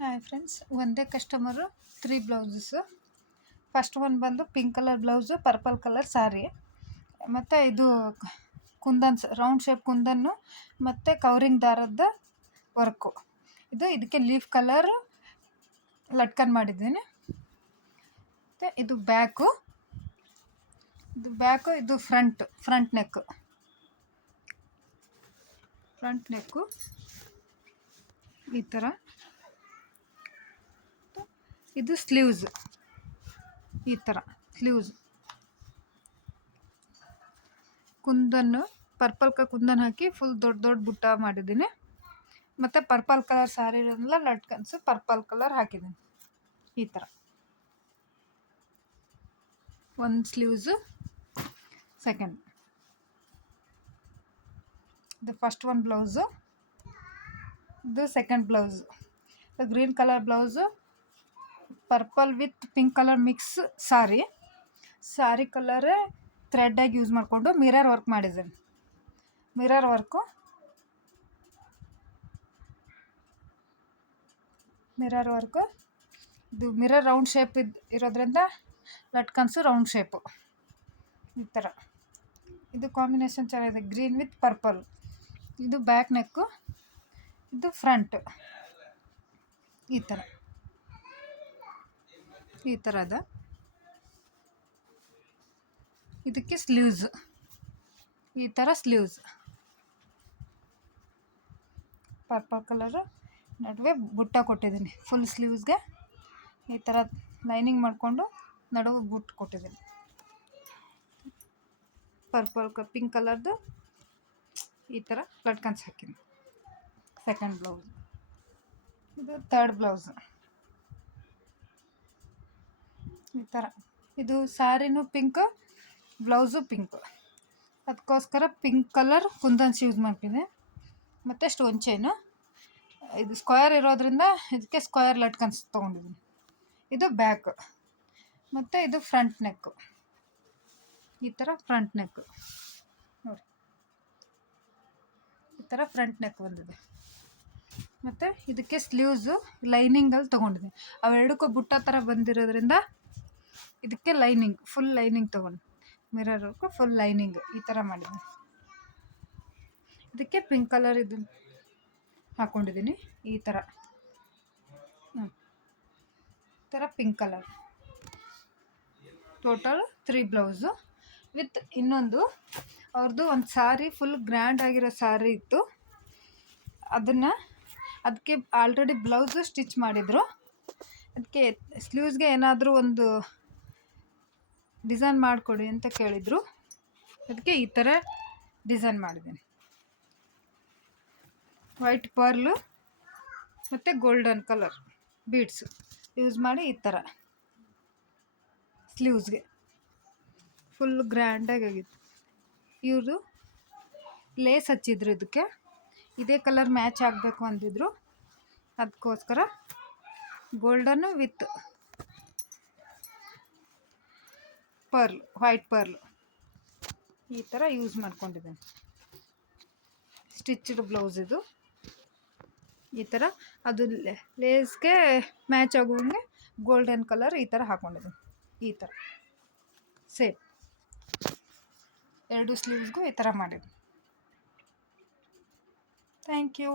Hi friends, ಒಂದೇ customer 3 blouses. First one ಬಂದು pink colour blouse, purple colour sari, ಮತ್ತು ಇದು ಕುಂದನ್ಸ್ ರೌಂಡ್ ಶೇಪ್ ಕುಂದನ್ನು ಮತ್ತು ಕವರಿಂಗ್ ದಾರದ ವರ್ಕು. ಇದಕ್ಕೆ ಲೀಫ್ ಕಲರ್ ಲಟ್ಕನ್ ಮಾಡಿದ್ದೀನಿ. ಮತ್ತು ಇದು ಬ್ಯಾಕು, ಇದು ಫ್ರಂಟ್ ನೆಕ್ಕು ಈ ಥರ. ಇದು ಸ್ಲೀವ್ಸ್, ಈ ಥರ ಸ್ಲೀವ್ಸ್. ಕುಂದನ್ನು ಪರ್ಪಲ್ ಕುಂದನ್ ಹಾಕಿ ಫುಲ್ ದೊಡ್ಡ ಬುಟ್ಟ ಮಾಡಿದ್ದೀನಿ. ಮತ್ತು ಪರ್ಪಲ್ ಕಲರ್ ಸ್ಯಾರಿ ಇರೋದ್ರಲ್ಲ ಲಟ್ಕನ್ಸು ಪರ್ಪಲ್ ಕಲರ್ ಹಾಕಿದ್ದೀನಿ ಈ ಥರ. ಒಂದು ಸ್ಲೀವ್ಸು, ಸೆಕೆಂಡ್ ಇದು ಫಸ್ಟ್ ಒನ್ ಬ್ಲೌಸು, ಇದು second blouse. Green colour blouse, purple with pink colour mix saree ಕಲರೇ ಥ್ರೆಡ್ಡಾಗಿ ಯೂಸ್ ಮಾಡಿಕೊಂಡು ಮಿರರ್ ವರ್ಕ್ ಮಾಡಿದ್ದೀನಿ. ಮಿರರ್ ವರ್ಕು, ಇದು ಮಿರರ್ ರೌಂಡ್ ಶೇಪ್ ಇರೋದ್ರಿಂದ ಲಟ್ಕನ್ಸು ರೌಂಡ್ ಶೇಪು ಈ ಥರ. ಇದು ಕಾಂಬಿನೇಷನ್ ಚೆನ್ನಾಗಿದೆ, ಗ್ರೀನ್ ವಿತ್ ಪರ್ಪಲ್. ಇದು ಬ್ಯಾಕ್ ನೆಕ್ಕು, ಇದು ಫ್ರಂಟ್ ಈ ಥರ ಅದ. ಇದಕ್ಕೆ ಸ್ಲೀವ್ಸ್, ಈ ಥರ ಸ್ಲೀವ್ಸ್ ಪರ್ಪಲ್ ಕಲರು ನಡುವೆ ಬುಟ್ಟ ಕೊಟ್ಟಿದ್ದೀನಿ. ಫುಲ್ ಸ್ಲೀವ್ಸ್ಗೆ ಈ ಥರ ಲೈನಿಂಗ್ ಮಾಡಿಕೊಂಡು ನಡುವೆ ಬುಟ್ಟು ಕೊಟ್ಟಿದ್ದೀನಿ. ಪಿಂಕ್ ಕಲರ್ದು ಈ ಥರ ಲಟ್ಕನ್ಸ್ ಹಾಕಿದ್ದೀನಿ. ಸೆಕೆಂಡ್ ಬ್ಲೌಸ್, ಇದು ಥರ್ಡ್ ಬ್ಲೌಸ್ ಈ ಥರ. ಇದು ಸ್ಯಾರಿನೂ ಪಿಂಕ್, ಬ್ಲೌಸು ಪಿಂಕ್, ಅದಕ್ಕೋಸ್ಕರ ಪಿಂಕ್ ಕಲರ್ ಕುಂದನ್ಸ್ ಯೂಸ್ ಮಾಡ್ತೀನಿ. ಮತ್ತು ಸ್ಟೋನ್ ಚೈನು. ಇದು ಸ್ಕ್ವೇರ್ ಇರೋದ್ರಿಂದ ಇದಕ್ಕೆ ಸ್ಕ್ವೇರ್ ಲಟ್ಕನ್ಸ್ ತೊಗೊಂಡಿದ್ದೀನಿ. ಇದು ಬ್ಯಾಕ್, ಮತ್ತು ಇದು ಫ್ರಂಟ್ ನೆಕ್ಕು ಈ ಥರ. ಫ್ರಂಟ್ ನೆಕ್ಕು ನೋಡಿ, ಈ ಥರ ಫ್ರಂಟ್ ನೆಕ್ ಬಂದಿದೆ. ಮತ್ತು ಇದಕ್ಕೆ ಸ್ಲೀವ್ಸು ಲೈನಿಂಗಲ್ಲಿ ತೊಗೊಂಡಿದ್ದೀನಿ. ಅವೆರಡಕ್ಕೂ ಬುಟ್ಟ ಥರ ಬಂದಿರೋದ್ರಿಂದ ಇದಕ್ಕೆ ಫುಲ್ ಲೈನಿಂಗ್ ತೊಗೊಂಡು ಮಿರರ್ಗೂ ಫುಲ್ ಲೈನಿಂಗ್ ಈ ಥರ ಮಾಡಿದ್ದೀನಿ. ಇದಕ್ಕೆ ಪಿಂಕ್ ಕಲರ್ ಇದು ಹಾಕ್ಕೊಂಡಿದ್ದೀನಿ ಈ ಥರ. ಈ ಥರ pink colour. Total 3 blouse with ಇನ್ನೊಂದು ಅವ್ರದ್ದು ಒಂದು ಸ್ಯಾರಿ, ಫುಲ್ ಗ್ರ್ಯಾಂಡ್ ಆಗಿರೋ ಸ್ಯಾರಿ ಇತ್ತು. ಅದಕ್ಕೆ ಆಲ್ರೆಡಿ ಬ್ಲೌಸು ಸ್ಟಿಚ್ ಮಾಡಿದರು. ಅದಕ್ಕೆ ಸ್ಲೀವ್ಸ್ಗೆ ಏನಾದರೂ ಒಂದು ಡಿಸೈನ್ ಮಾಡಿಕೊಡಿ ಅಂತ ಕೇಳಿದರು. ಅದಕ್ಕೆ ಈ ಥರ ಡಿಸೈನ್ ಮಾಡಿದ್ದೀನಿ. ವೈಟ್ ಪರ್ಲು ಮತ್ತು ಗೋಲ್ಡನ್ ಕಲರ್ ಬೀಡ್ಸು ಯೂಸ್ ಮಾಡಿ ಈ ಥರ ಸ್ಲೀವ್ಸ್ಗೆ ಫುಲ್ ಗ್ರ್ಯಾಂಡಾಗಿ ಆಗಿತ್ತು. ಇವರು ಲೇಸ್ ಹಚ್ಚಿದ್ರು, ಇದಕ್ಕೆ ಇದೇ ಕಲರ್ ಮ್ಯಾಚ್ ಆಗಬೇಕು ಅಂದಿದ್ರು. ಅದಕ್ಕೋಸ್ಕರ ಗೋಲ್ಡನ್ನು ವಿತ್ ವೈಟ್ ಪರ್ಲು ಈ ಥರ ಯೂಸ್ ಮಾಡ್ಕೊಂಡಿದ್ದೇನೆ. ಸ್ಟಿಚ್ಡ್ ಬ್ಲೌಸ್ ಇದು ಈ ಥರ. ಅದು ಲೇಸ್ಗೆ ಮ್ಯಾಚ್ ಆಗುವಂಗೆ ಗೋಲ್ಡನ್ ಕಲರ್ ಈ ಥರ ಹಾಕ್ಕೊಂಡಿದ್ದೀನಿ. ಈ ಥರ ಸೇಮ್ 2 ಸ್ಲೀವ್ಸ್ಗೂ ಈ ಥರ ಮಾಡಿದ್ದೀನಿ. Thank you.